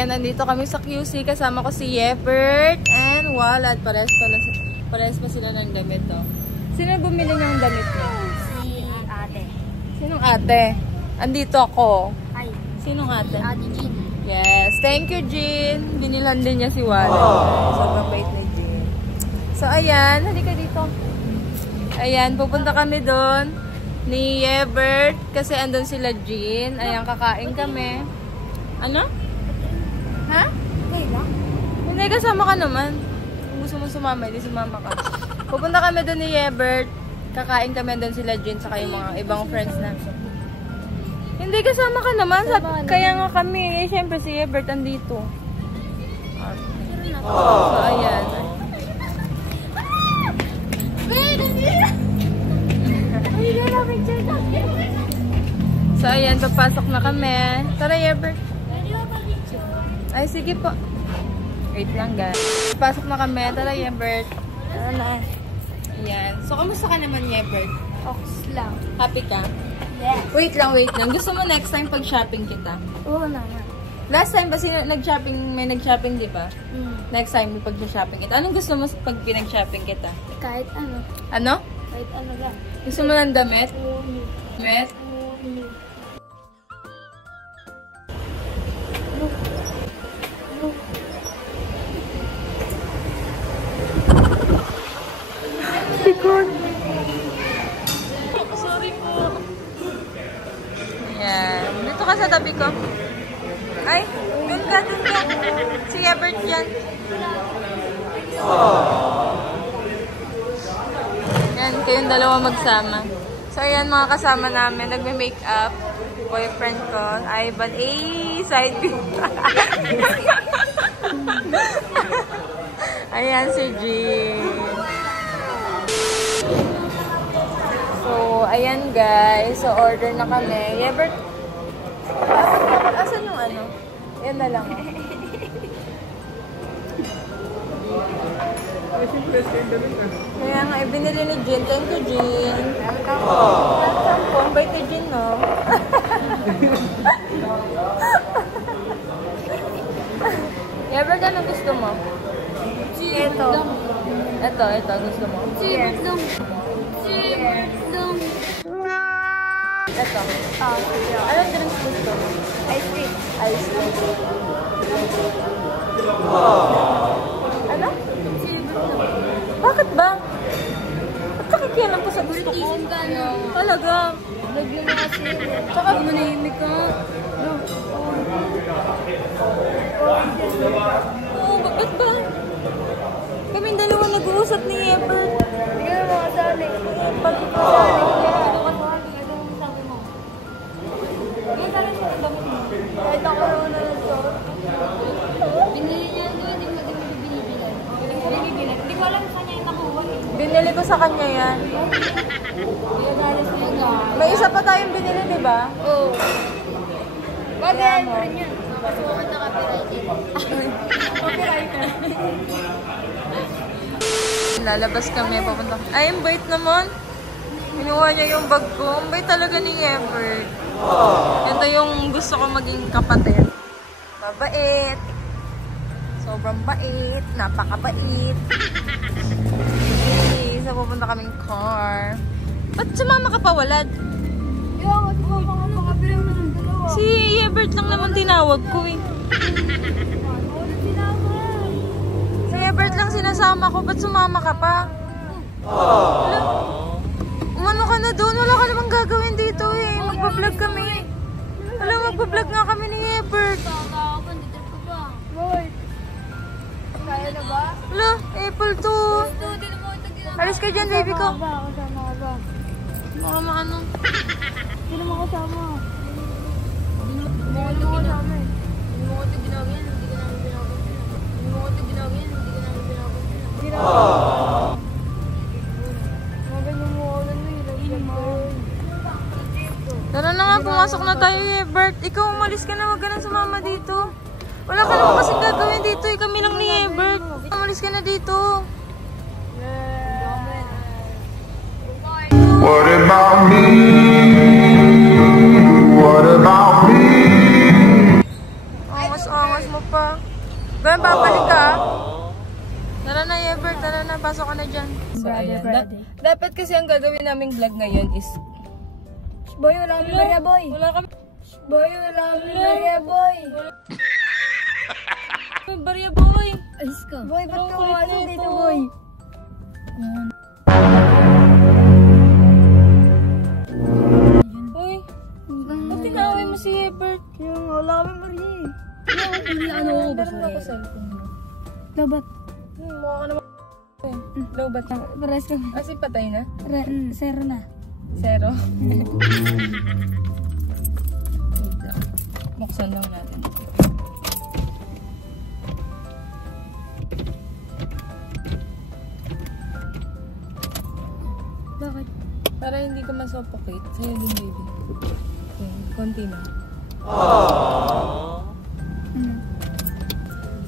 ayan, nandito kami sa QC. Kasama ko si Yebert and Walad. Pares pa sila ng damit, oh. Sino bumili niyang damit niya? Si ate. Sinong ate? Andito ako. Ay. Sinong ate? Ate Jean. Yes. Thank you, Jean. Binilhan din niya si Walad. Sobrang bait ni Jean. So, ayan. Halika dito. Ayan, pupunta kami doon ni Yebert kasi andun sila Jean. Ayan, kakain kami. Ano? Ha? Okay lang. Hindi, kasama ka naman. Kung gusto mo sumama, hindi sumama ka. Pupunta kami doon ni Yebert. Kakain kami doon sila Jean saka yung mga ibang friends na. Hindi, kasama ka naman. Kaya nga kami. Eh, syempre si Yebert andito. So, ayan. So, ayan. Papasok na kami. Tara, Yebert. Ay, sige po. Wait lang, guys. Pasok na kami. Tara, Yebert. Tara na. Ayan. So, kamusta ka naman, Yebert? Ox lang. Happy ka? Yes. Wait lang, wait lang. Gusto mo next time pag-shopping kita? Oo naman. Last time kasi may nag-shopping, di ba? Next time, pag-shopping kita. Anong gusto mo pag pinag-shopping kita? Kahit ano. Ano? Kahit ano lang. Gusto mo ng damit? Damit? Sikon. Sorry po. Ayan. Dito ka sa tabi ko. Ay, dun ka. Si Yebert yan. Yan, kayong dalawa magsama. So, ayan mga kasama namin. Nagme-makeup. Boyfriend ko. Ivan. Side view. Ayan si Jean. So, ayan guys. So, order na kami. Yebert, asan yung ano? Yan na lang. Kaya nga, ibinili ni Jean. Thank you, Jean. Welcome po. Ang bait ni Jean, no? Yebert, ano gusto mo? Ito. Ito. Gusto mo? Yes. Ito. Anong drinks gusto mo? Ice cream. Ice cream. Ano? Bakit ba? Ba't nakikialam pa sa gusto ko? Talaga. Lagyan mo kasi. Tsaka manahimik ka. Oo, bakit ba? Kaming dalawa nag-uusap ni Yebert. Hindi ka mga sali. Kahit ako naman na nag-short. Binili niya doon, hindi mo binibilan. Hindi ko alam saan niya yung nakuha. Binili ko sa kanya yan. May isa pa tayong binili, di ba? Oo. Bagay mo rin yun. Nakasukat na copyrighted. Copyrighted. Lalabas kami, papunta. Ay, ang bait naman. Kinuha niya yung bag ko. Ang bait talaga ni Yebert. Ito yung gusto ko maging kapatid. Mabait. Sobrang bait. Napakabait. Okay, so pupunta kaming car. Ba't sumama ka pa, Walad? Yung, mga bilang na ng dalawa. Si Yebert lang naman tinawag ko eh. Si Yebert lang sinasama ko. Ba't sumama ka pa? Wala. Umano ka na doon. Wala ka namang gagawin dito eh. Magpa-vlog kami. Wala, magpa-vlog nga kami ni Yebert. Kaya na ba? Wala, Apple to. Alis ka dyan, baby ko. Kasama ka ba? Baka maano. Hindi mo kasama. Hindi mo kasama eh. Hindi mo ito ginagawin. Hindi ka namin ginagawin. Hindi mo ito ginagawin. Hindi ka namin ginagawin. Maganyan mo ako lang eh. Tara na nga, pumasok na tayo, Yebert. Ikaw, umalis ka na. Huwag ka na sumama dito. Wala ka naman kasing gagawin dito. Kami lang ni Yebert. Umalis ka na dito. What about me? What about me? Angas-angas mo pa. naming vlog ngayon is... Boy, wala kami Maria Boy. Wala kami... Boy, wala kami Maria Boy. Barya boy! Alis ka. Boy, ba't Ang ka kulit wala nito. dito, boy? Uy! Ba't tinaway mo si Hebert? Yung wala kami Maria eh. Ano ako ba Meron ako cellphone mo. Labat. Mukha ka naman. Low bat na. Pares ka. Kasi patay na? Zero na. Zero. Buksan lang natin. Bakit? Para hindi ka masuffocate. Sa'yo din, baby. Okay, konti na.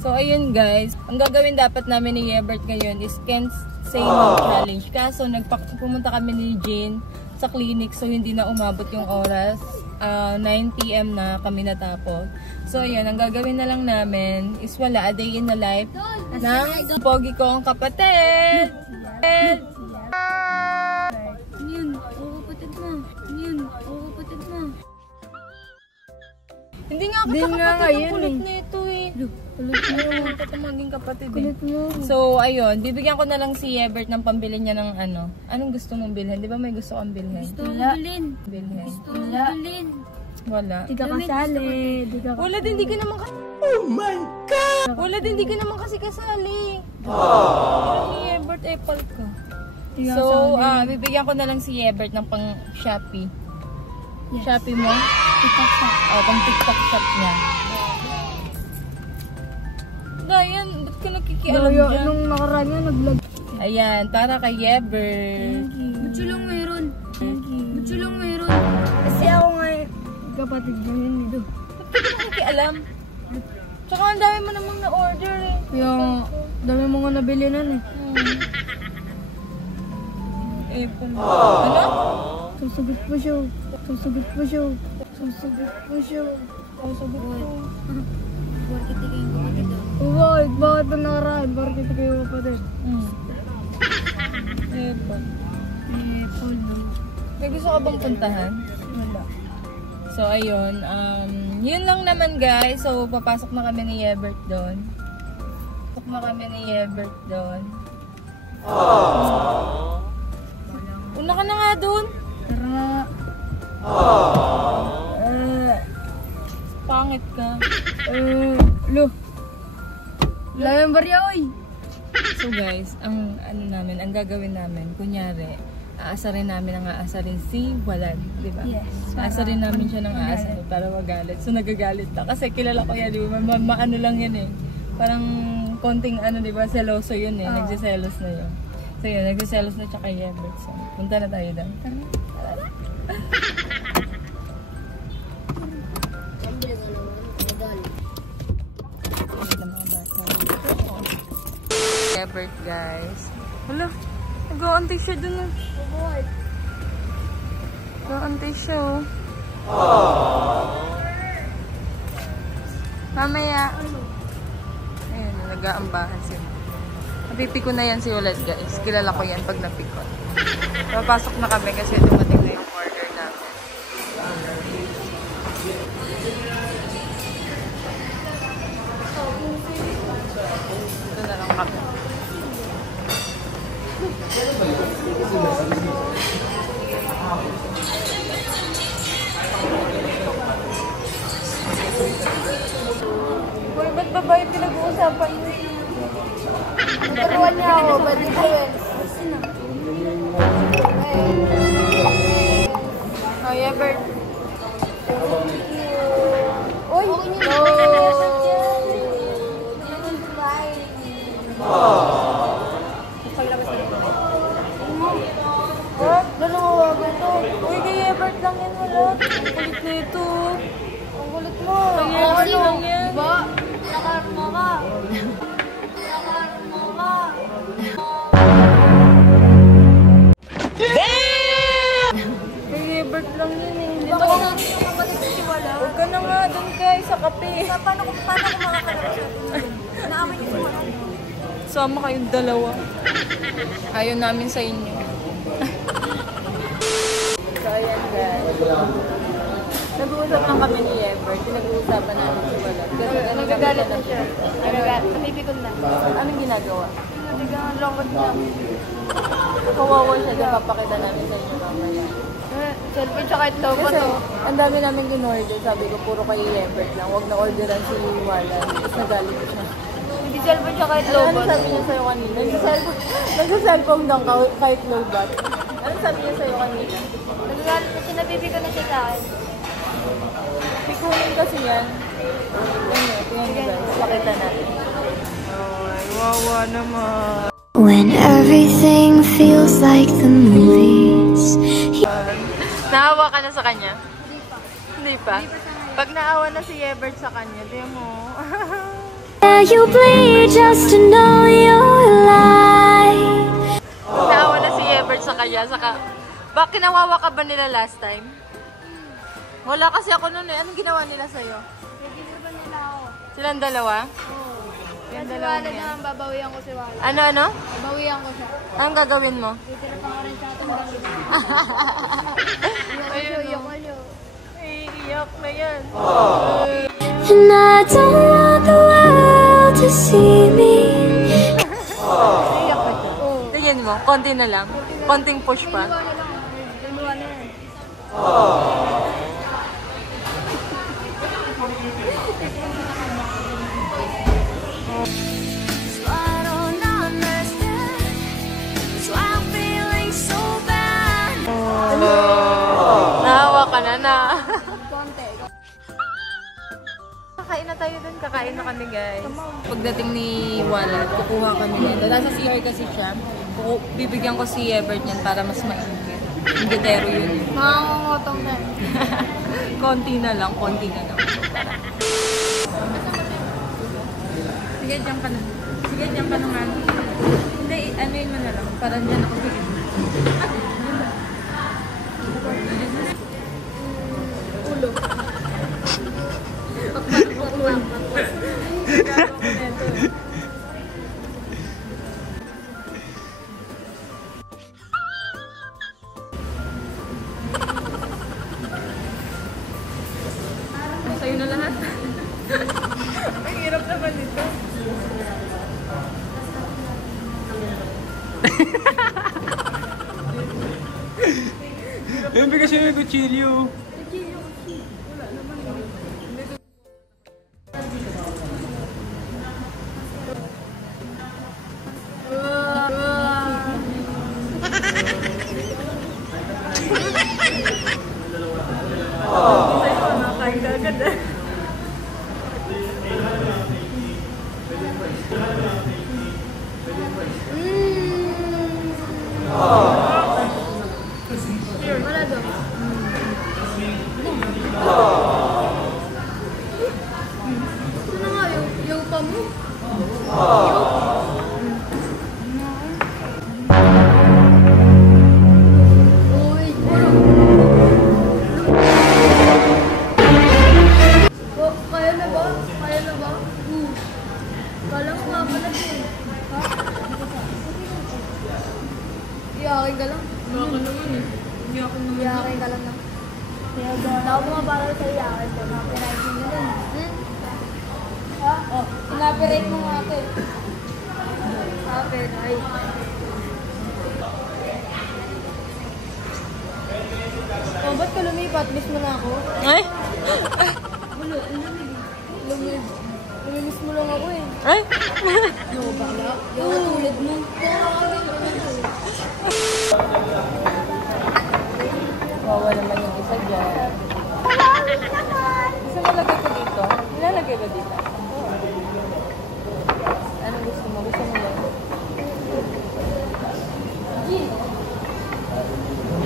So, ayun guys. Ang gagawin dapat namin ni Hebert ngayon is can't say no challenge. Kaso, pumunta kami ni Jane sa clinic. So, hindi na umabot yung oras. 9 PM na kami natapos. So, ayun. Ang gagawin na lang namin is wala. A day in the life ng pogi kong kapatid. Yun, ako kapatid mo. Yun, ako kapatid mo. Hindi nga Hindi kita nga kapatid. ngayon Ang kulit eh. nito eh. Kulit mo. Ayaw nga kita maging kapatid eh. Kulit mo. So, ayun. Bibigyan ko na lang si Hebert ng pambili niya ng ano. Anong gusto mong bilhin? Di ba may gusto kang bilhin? Gusto ko bilhin. Bilhin. Gusto ko bilhin. Wala. Di ka kasali. Di ka Wala din, di ka naman kasi... Oh my God! Wala din, di ka naman kasi kasali. Pero ni Hebert, epal ka. Di ka So, kasali. bibigyan ko na lang si Hebert ng pang Shopee. Yes. Shopee mo? TikTok sa. Pang TikTok shop niya. Dayan, ba't ka nakikialam Daya, dyan? nung nakaraan nga, nag-vlog. Ayan, para kay Hebert. Ba't siya lang mayroon? Ba't siya lang mayroon? Kasi ako nga kapatid ko yun dito. Ba't ka nakikialam? Tsaka ang dami mo namang na-order eh. Kaya dami mo nga nabili nun eh. Ano? Susugot po siya. Susugot po siya. Susugot po siya. Susugot po. Bakit ikaw yung kapatid daw? Bakit? Bakit na nakaraan? Bakit ikaw yung kapatid? Apple. Paul no? May gusto ka bang puntahan? Wala. So, ayun. Yun lang naman guys. So, papasok na kami ni Hebert doon. Papasok na kami ni Hebert doon. Una ka na nga doon. Tara. Pangit ka. Lo. Layan barya, oy. So guys, ang ano namin, ang gagawin namin, kunyari, aasarin namin ang aasarin si Walad, di ba? Yes. Aasarin namin siya ng aasarin para magalit. So nagagalit na kasi kilala ko yan, di ba? Maano lang yan eh. Parang konting ano, di ba? Seloso yun eh. Nagsiselos na yun. So yun, nagsiselos na siya kay Hebert. So, punta na tayo doon. Tara. Hebert guys. Hala, nag-aantay siya dun ah. Nag-aantay siya oh. Mamaya. Ayun, nag-aambahan sila. Napipiko na yan si Walad guys. Kilala ko yan pag napikot. Papasok na kami kasi dumating na yung order namin. Ito na lang kami. Boy, ba't babae pinag-uusapan niyo? Turuan niya ako, ba't ito yun? Oh, Hebert. Uy! Dalawa ba ito? Uy, kay Hebert lang yan wala. Ang kulit na ito. Ang kulit mo! Kay Hebert lang yan. Diba? Nakarma ka! Nakarma ka! Kay Hebert lang yan eh. Dito Baka ka. namin yung kapatid ko si Wala. Huwag ka na nga dun kay sa kape. Paano ko makakalabas sa naamin niyo si Wala? Sama kayong dalawa. Ayaw namin sa inyo. ayan guys. Nag-uusap lang kami ni Ever. Pinag-uusapan namin si Walad. Nagagalit na siya. Napipikon na. Anong ginagawa? Naglalakad na. Kawawa siya. Napapakita namin sa inyo mamaya. Cellphone tsaka itlog Kasi to. ang dami namin in-order. Sabi ko, puro kay Ever lang. Huwag na orderan si Walad. Tapos nagalit siya. Hindi cellphone tsaka itlog. Ano sabi niya sa'yo kanina? Nagsa-cellphone lang kahit low-bat. Ano sabi niya sa'yo kanina? Nagagalit na siya. Napipikon na siya sa akin. Pikunin kasi yan. Tingnan niyo guys. Pakita natin. Ay, wawa naman. When everything feels like the movies. Naawa ka na sa kanya? Hindi pa. Pag naawa na si Ebert sa kanya, di mo. Yeah, you bleed just to know you're alive. Pag naawa na si Ebert sa kanya, saka... Bakit kinawawa ka ba nila last time? Wala kasi ako noon eh. Anong ginawa nila sa'yo? Pwede ba nila ako? Silang dalawa? Oo. Yung Kasi dalawa Wala niya. naman, babawian ko si Wala. Ano? Babawian ko siya. Anong gagawin mo? Titira pa nga rin siya itong dalawa. Ayun, Iyak ko siya. Iiyak na yan. And I don't want the world to see me. Iiyak ka siya. Oo. Tingnan mo, konti na lang. Konting push pa. Dalawa na lang. Dalawa na yan. I don't understand. So I'm feeling so bad. Nahawa ka na. Konti. Kakain na tayo dun. Kakain na kami, guys. Pagdating ni Walad, kukuha kami nito. Nasa CR kasi siya. Bibigyan ko si Ebert niyan para mas maingit. Hindi tero yun. Makakangotong na. Konti na lang. Sige, diyan ka na. Sige, diyan ka naman. Hindi, ano yun mo na lang. Parang diyan ako. Sige. Ulo. Sa'yo na lahat. Ang hirap naman ito. Bigyan siya yung kutsilyo. Nakain ka agad ah. Wala daw. Ano nga yung pa mo? Uy, kaya na ba? Kaya na ba? Kala ko nga pala din. Ha? Iyakin ka lang. Iyakin ka lang na. Tao mo nga para sa iyakin ko. Copyright mo na lang. Ha? Oh, copyright mo nga ito eh. Copyright. Oh, ba't ka lumipat? Miss mo na ako? Ay? Ulo, Lumimiss mo lang ako eh. Ay? Yo, bala. Yo, tulad mo. Wawa naman yung isa dyan. Gusto mo lagay ko dito? Nilalagay ba dito? Anong gusto mo? Gusto mo yan?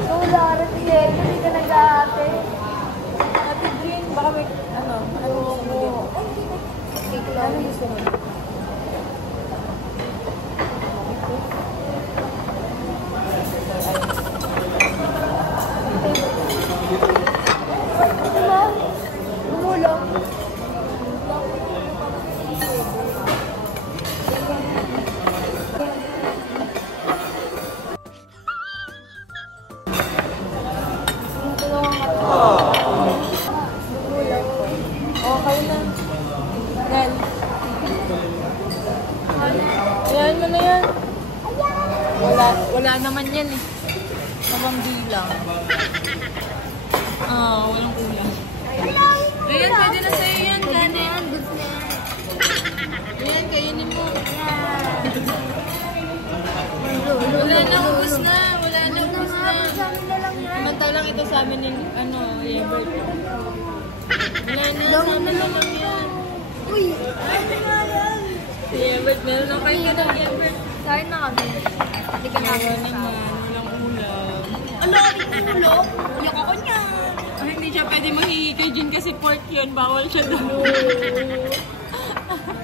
Wala, Rafiel. Hindi ka nag-aate. Ate Jean, baka may, ano gusto mo dito? Ano gusto mo? Ano lang? naman yan eh. Pabambilang. Walang ulam. Ayan, pwede na sa'yo yan, kanin. Ayan, kainin mo. Wala na, ubus na. Wala na, ubus na. Samantalang ito sa amin yung, Yebert. Wala na, sa amin lang yan. Uy! Ano nga yan? Si Yebert, meron na kayo ng Yebert. Kain na kami. Hindi ka Wala naman, walang ulam. Ano? Ulo? Iyak ako niya. Ay, hindi siya pwede mahihi kay Jin kasi pork yun. Bawal siya doon.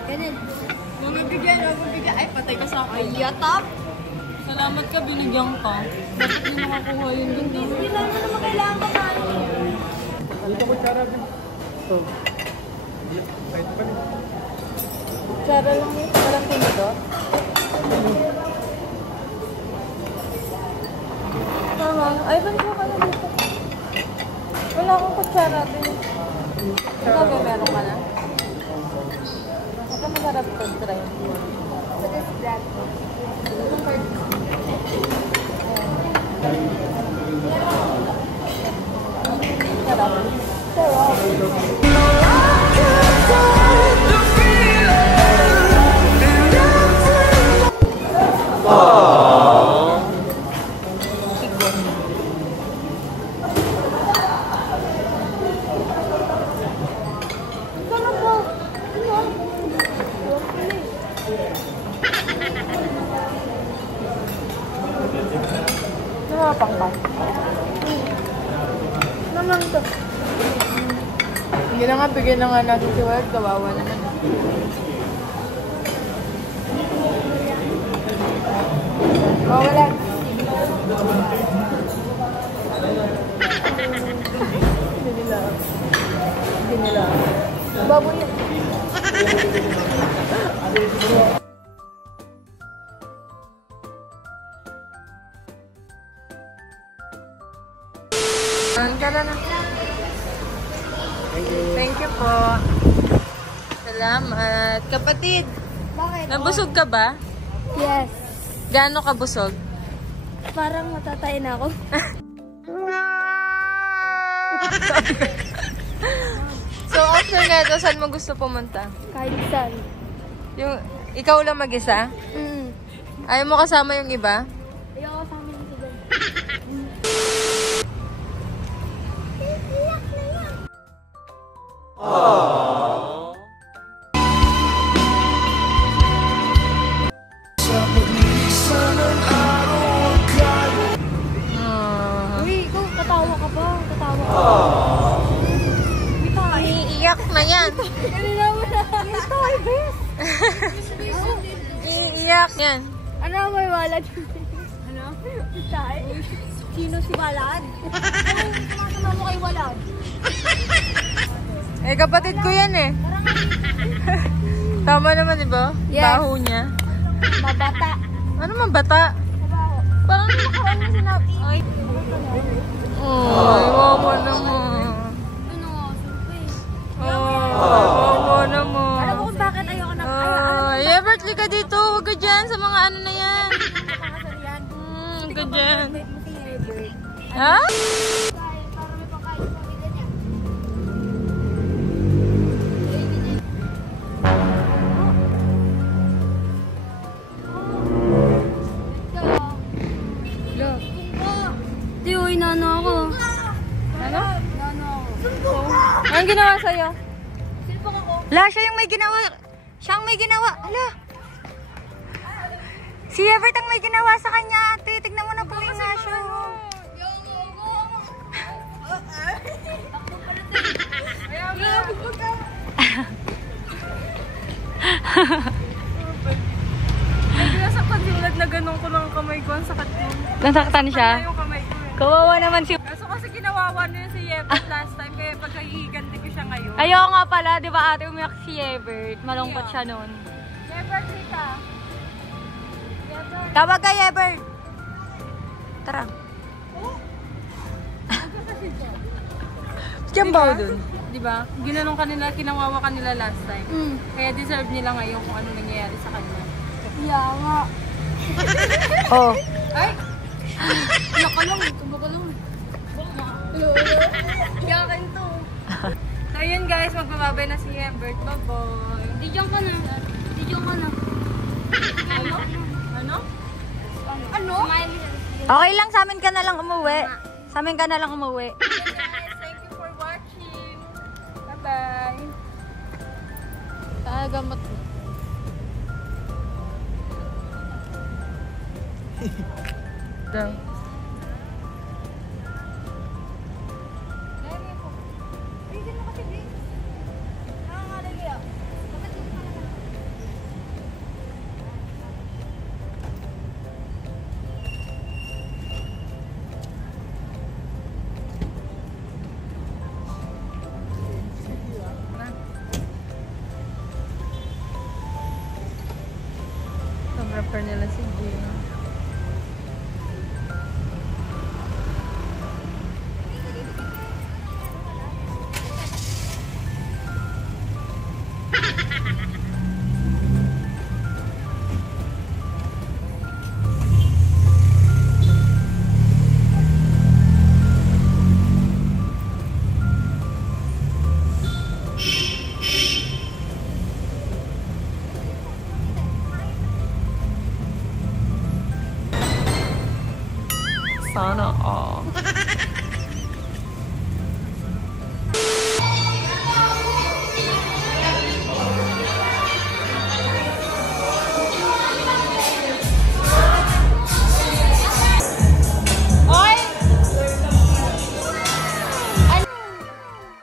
Ganun. Bumibigyan. Ay, patay ka sa akin. Yatap! Salamat ka, binigyan ka. Bakit hindi nakakuha yun dun? Hindi lang na naman kailangan ka kain. Dito ko tsara din. So, kahit pa rin. Tsara lang yun. Parang tinidor. Tama. Ay, banto ka na dito. Wala akong kutsara din. Ikaw ba meron ka na? Ito masarap ito. Try. What is that? Sarap. Nakapangpang. Naman to. Hindi na nga, bigyan na nga natin si Wild. Kawawa naman. Wala. Hindi nila. Baboy yan. Tara na. Thank you po. Salamat. Kapatid, Bakit? nabusog ka ba? Yes. Gaano ka busog? Parang matatay na ako. So after neto, saan mo gusto pumunta? Kahit saan. Yung, ikaw lang mag-isa? Ayaw mo kasama yung iba? Ayoko sa amin dito doon. Uy, ikaw, tatawa ka ba? Tatawa ka ba? Iiyak na yan. Kanina mo na. Ito ay best. Iiyak yan. Ano may walad? Ano? Tay? Sino si Walad? Sumasama mo kay Walad. Eh, kapatid ko yan eh. Tama naman, di ba? Yes. Baho niya. Mabata. Ano man bata? Mabaho. Parang nakaraan na sinabi. Ay. Ay, wawa naman. Ano nga, surprise. Wawa naman. Alam mo kung bakit ayoko na... Yebert, ka dito. Huwag ka dyan sa mga ano na yan. Pakasal yan. Huwag ka dyan. Wait mo si Herbert. Ha? Dahil para may pangkain sa pamilya niya. Di, uy, nano ako. Ano? Nano ako. Anong ginawa sa'yo? Silpong ako. La, siya yung may ginawa. Siya ang may ginawa. Ala. Si Yebert ang may ginawa sa kanya. Ate, tignan mo na po yung siya. Nasaktan si Ulad na ganun ko lang kamay ko. Ang sakit ko. Nasaktan siya? Yung kamay ko eh. Kawawa naman si... Kaso kasi ginawawa na yun si Yebert last time. Kaya pagkahihiganti ko siya ngayon. Ayaw nga pala, di ba ate, umiyak si Yebert. Malungkot siya noon. Yebert, ka. Tawag ka, Yebert! Tara. Diyan ba dun? Diba? Ginanong kanila, kinawawa kanila last time. Kaya deserve nila ngayon kung ano nangyayari sa kanya. Yeah nga. Oh. Ay! Nakalong, tumakalong. Yakin to. So yun guys, magbababay na si Ebert. Bye-bye. Diyan ka na. Diyan ka na. Ano? Ano? Ano? Okay lang, sa amin ka na lang umuwi. Sa amin ka na lang umuwi. Guys, thank you for watching. Bye-bye. Gamot mo. Daw. Photographer nila si Jim. Sana all. Oy! Ano?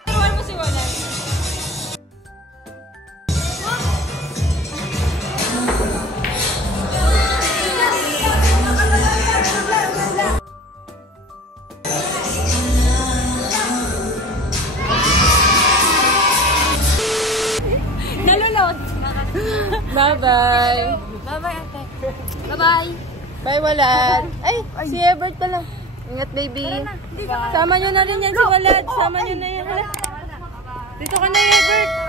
Turuan mo si Walan. Bye-bye. Bye-bye, ate. Bye-bye. Bye, Walad. Ay, si Ebert pala. Ingat, baby. Sama nyo na rin yan si Walad. Sama nyo na yan. Dito ka na, Ebert.